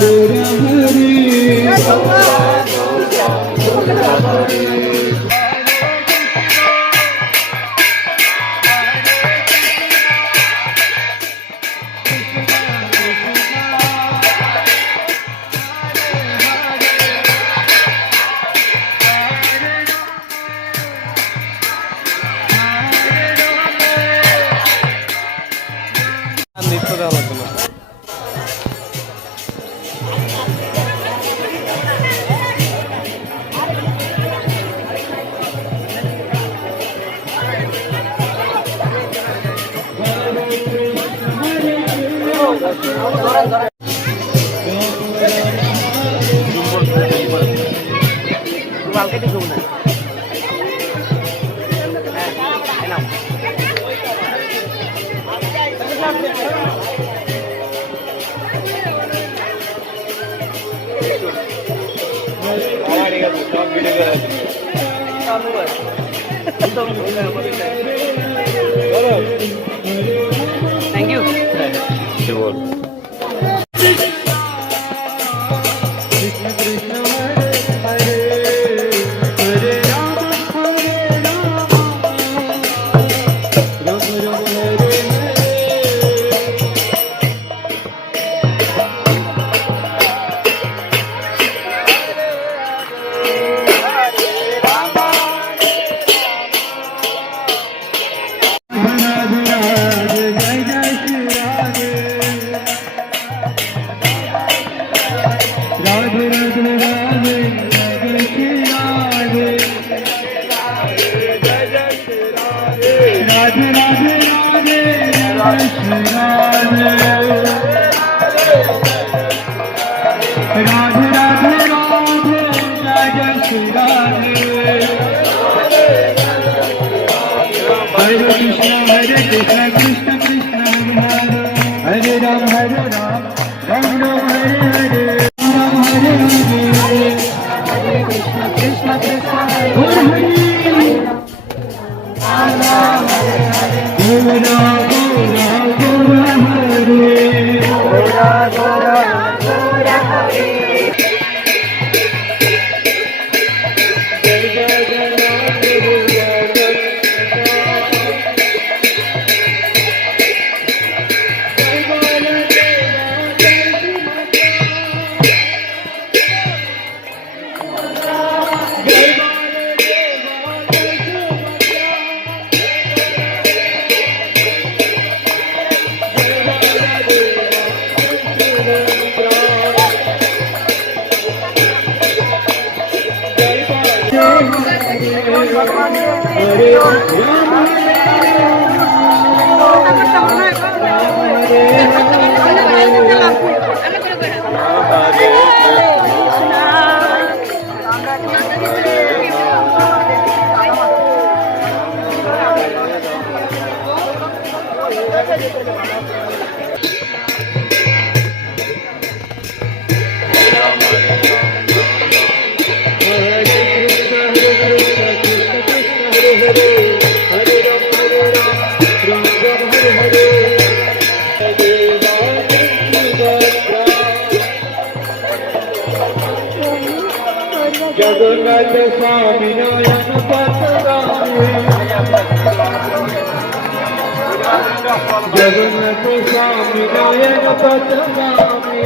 버려버리 নিত্য দেওয়া লাগবে cái cái run này cái nào Thank you. Sure. Shri you. Hare Jagannath Swami Narayan पतनामी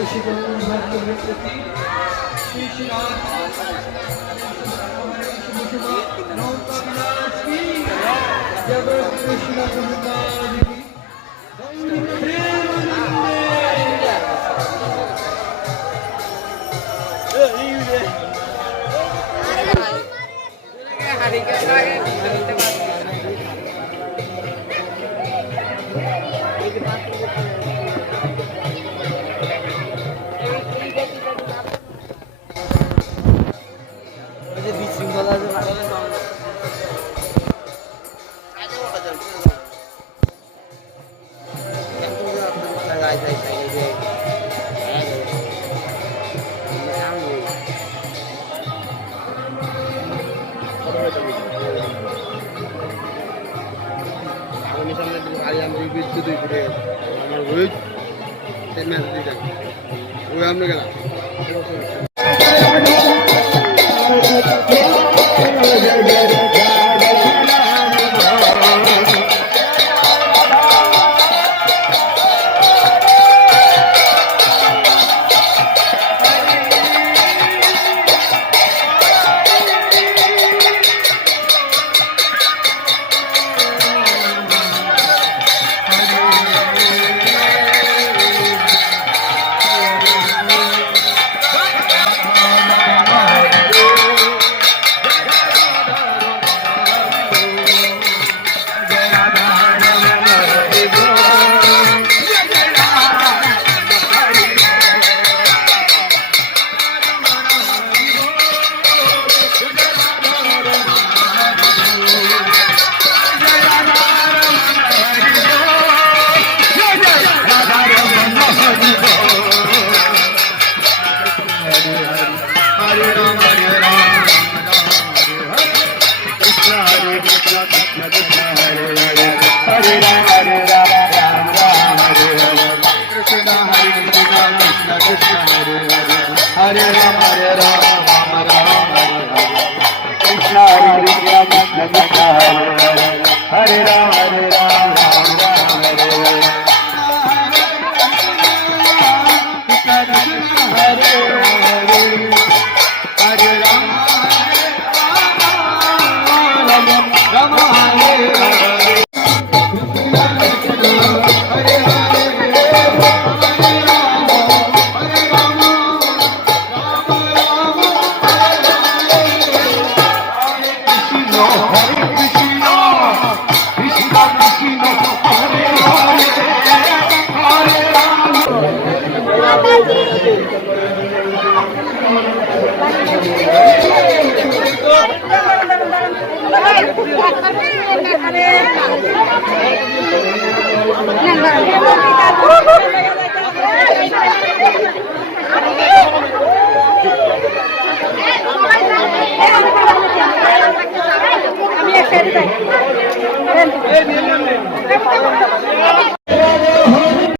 Bangladeshi গৌরব ভক্ত ব্যক্তি জগৎ Krishna Hari kita lagi, hari kita ten minutes తీసాను ఊదాము కదా